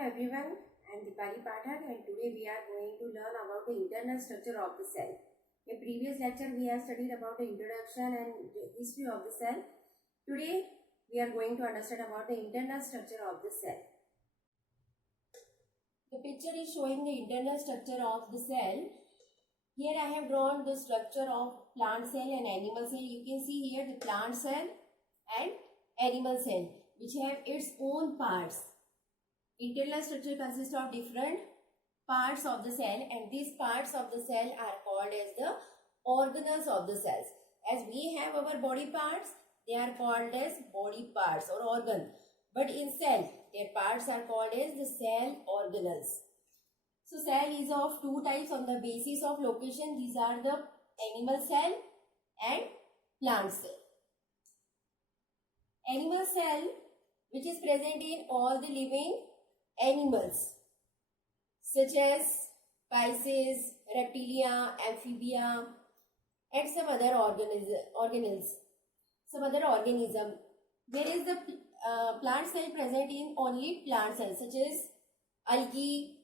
Hello everyone, I am Dipali Pathak and today we are going to learn about the internal structure of the cell. In previous lecture we have studied about the introduction and the history of the cell. Today we are going to understand about the internal structure of the cell. The picture is showing the internal structure of the cell. Here I have drawn the structure of plant cell and animal cell. You can see here the plant cell and animal cell which have its own parts. Internal structure consists of different parts of the cell and these parts of the cell are called as the organelles of the cells. As we have our body parts, they are called as body parts or organ. But in cell, their parts are called as the cell organelles. So cell is of two types on the basis of location. These are the animal cell and plant cell. Animal cell which is present in all the living animals such as Pisces, reptilia, amphibia and some other organelles, some other organism. There is the plant cell present in only plant cells such as algae,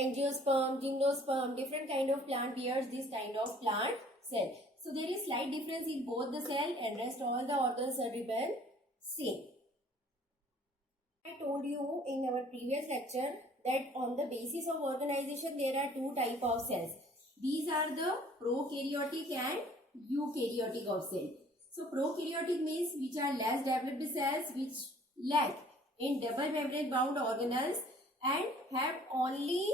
angiosperm, gymnosperm, different kind of plant bears this kind of plant cell. So there is slight difference in both the cell and rest all the organs are remain same. I told you in our previous lecture that on the basis of organization there are two types of cells. These are the prokaryotic and eukaryotic of cell. So prokaryotic means which are less developed cells which lack in double membrane bound organelles and have only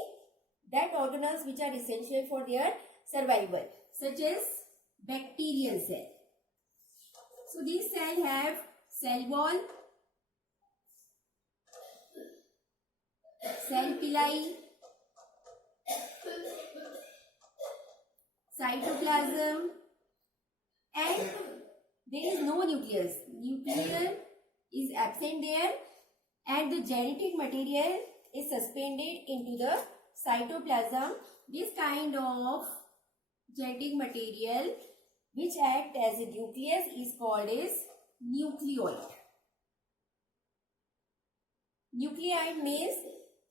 that organelles which are essential for their survival, such as bacterial cell. So these cells have cell wall, cell pili, cytoplasm and there is no nucleus. Nucleus is absent there and the genetic material is suspended into the cytoplasm. This kind of genetic material which act as a nucleus is called as nucleoid. Nucleoid means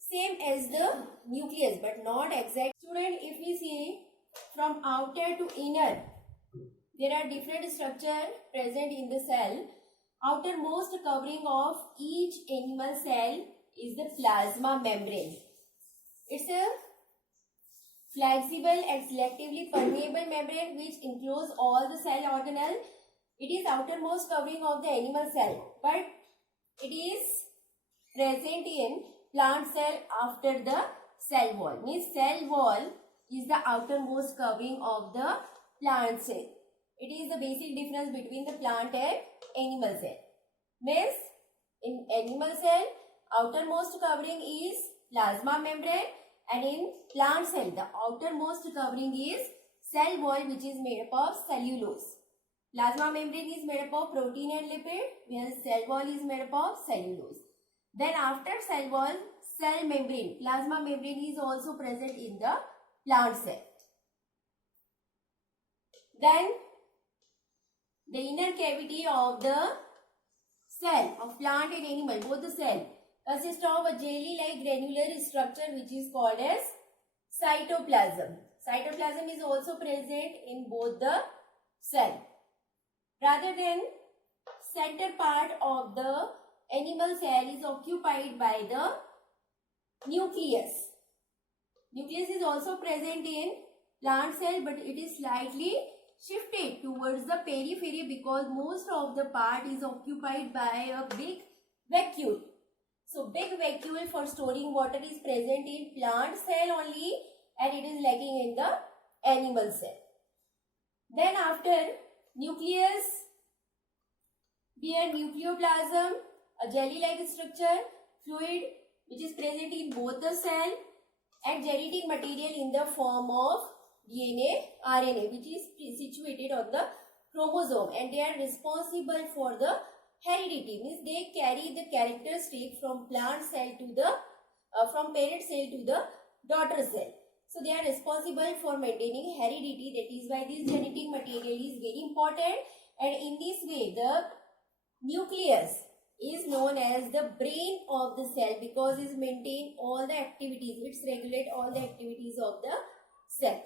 same as the nucleus but not exact. Student, if we see from outer to inner, there are different structure present in the cell. Outermost covering of each animal cell is the plasma membrane. It's a flexible and selectively permeable membrane which includes all the cell organelle. It is outermost covering of the animal cell but it is present in plant cell after the cell wall. Means cell wall is the outermost covering of the plant cell. It is the basic difference between the plant and animal cell. Means in animal cell, outermost covering is plasma membrane and in plant cell, the outermost covering is cell wall which is made up of cellulose. Plasma membrane is made up of protein and lipid, whereas cell wall is made up of cellulose. Then after cell wall, cell membrane, plasma membrane is also present in the plant cell. Then the inner cavity of the cell of plant and animal, both the cell, consists of a jelly-like granular structure which is called as cytoplasm. Cytoplasm is also present in both the cell. Rather than center part of the animal cell is occupied by the nucleus. Nucleus is also present in plant cell but it is slightly shifted towards the periphery because most of the part is occupied by a big vacuole. So big vacuole for storing water is present in plant cell only and it is lacking in the animal cell. Then after nucleus, we have nucleoplasm, a jelly-like structure, fluid which is present in both the cell and genetic material in the form of DNA, RNA which is situated on the chromosome and they are responsible for the heredity. Means they carry the characteristic from plant cell to the from parent cell to the daughter cell. So they are responsible for maintaining heredity. That is why this genetic material is very important and in this way the nucleus is known as the brain of the cell because it maintains all the activities. It's regulate all the activities of the cell.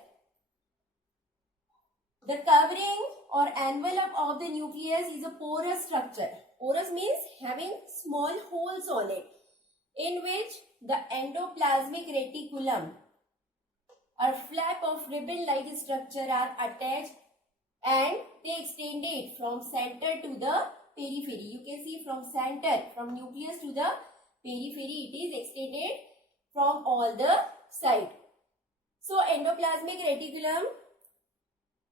The covering or envelope of the nucleus is a porous structure. Porous means having small holes on it, in which the endoplasmic reticulum or flap of ribbon-like structure are attached, and they extend it from center to the periphery. You can see from center, from nucleus to the periphery, it is extended from all the sides. So endoplasmic reticulum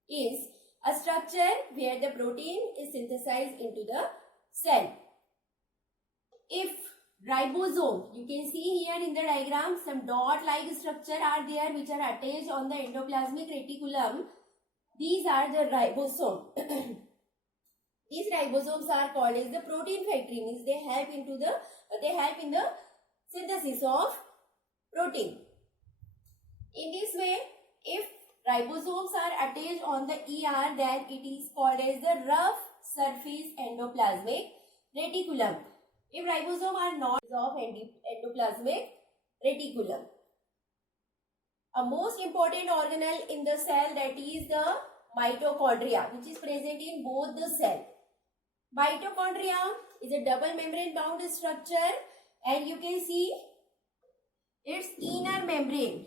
is a structure where the protein is synthesized into the cell. If ribosome, you can see here in the diagram some dot-like structure are there which are attached on the endoplasmic reticulum. These are the ribosome. These ribosomes are called as the protein factory, means they help in the synthesis of protein. In this way, if ribosomes are attached on the ER, then it is called as the rough surface endoplasmic reticulum. If ribosomes are not of endoplasmic reticulum. A most important organelle in the cell, that is the mitochondria, which is present in both the cell. Mitochondria is a double membrane bound structure, and you can see its inner membrane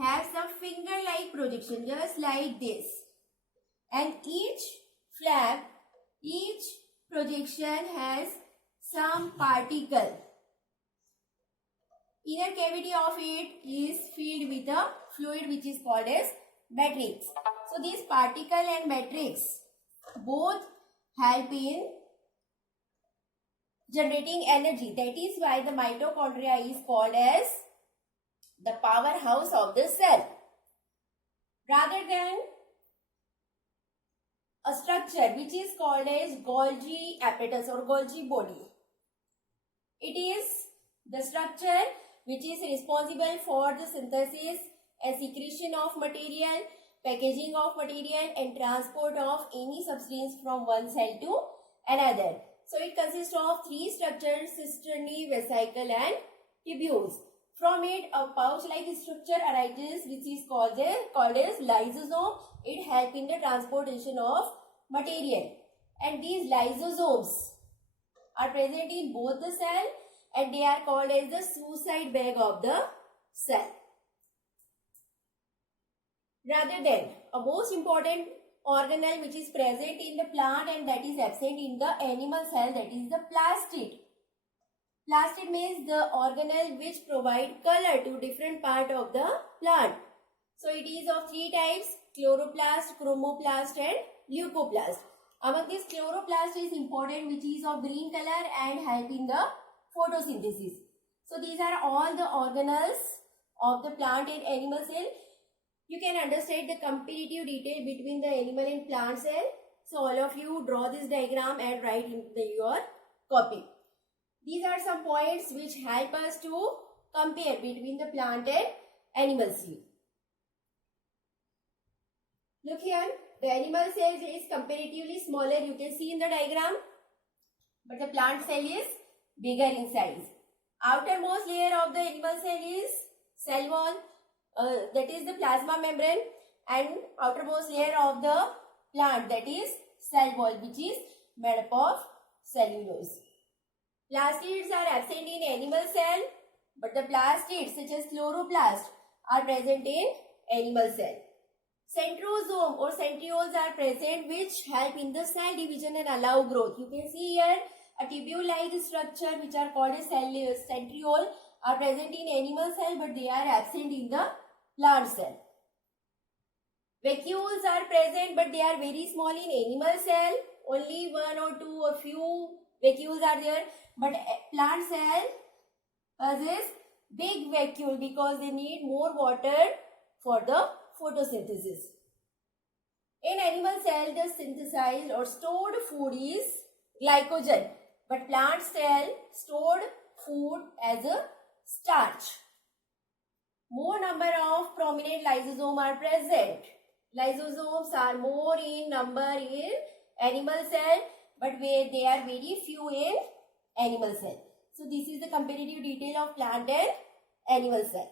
has some finger-like projection just like this, and each flap, each projection has some particle. Inner cavity of it is filled with a fluid which is called as matrix. So this particle and matrix both help in generating energy. That is why the mitochondria is called as the powerhouse of the cell. Rather than a structure which is called as Golgi apparatus or Golgi body. It is the structure which is responsible for the synthesis and secretion of material, packaging of material, and transport of any substance from one cell to another. So it consists of three structures: cisternae, vesicle, and tubules. From it, a pouch-like structure arises which is called as lysosome. It helps in the transportation of material. And these lysosomes are present in both the cell, and they are called as the suicide bag of the cell. Rather than a most important organelle which is present in the plant and that is absent in the animal cell, that is the plastid. Plastid means the organelle which provide color to different part of the plant. So it is of three types: chloroplast, chromoplast, and leucoplast. Among these, chloroplast is important, which is of green color and help in the photosynthesis. So these are all the organelles of the plant and animal cell. You can understand the comparative detail between the animal and plant cell. So all of you draw this diagram and write in your copy. These are some points which help us to compare between the plant and animal cell. Look here, the animal cell is comparatively smaller, you can see in the diagram, but the plant cell is bigger in size. Outermost layer of the animal cell is cell wall, that is the plasma membrane, and outermost layer of the plant, that is cell wall, which is made up of cellulose. Plastids are absent in animal cell, but the plastids such as chloroplast are present in animal cell. Centrosome or centrioles are present which help in the cell division and allow growth. You can see here a tubule-like structure which are called as centriole are present in animal cell, but they are absent in the plant cell. Vacuoles are present, but they are very small in animal cell. Only one or two or few vacuoles are there, but plant cell possesses big vacuole because they need more water for the photosynthesis. In animal cell, the synthesized or stored food is glycogen, but plant cell stored food as a starch. More number of prominent lysosomes are present. Lysosomes are more in number in animal cell, but where they are very few in animal cell. So this is the comparative detail of plant and animal cell.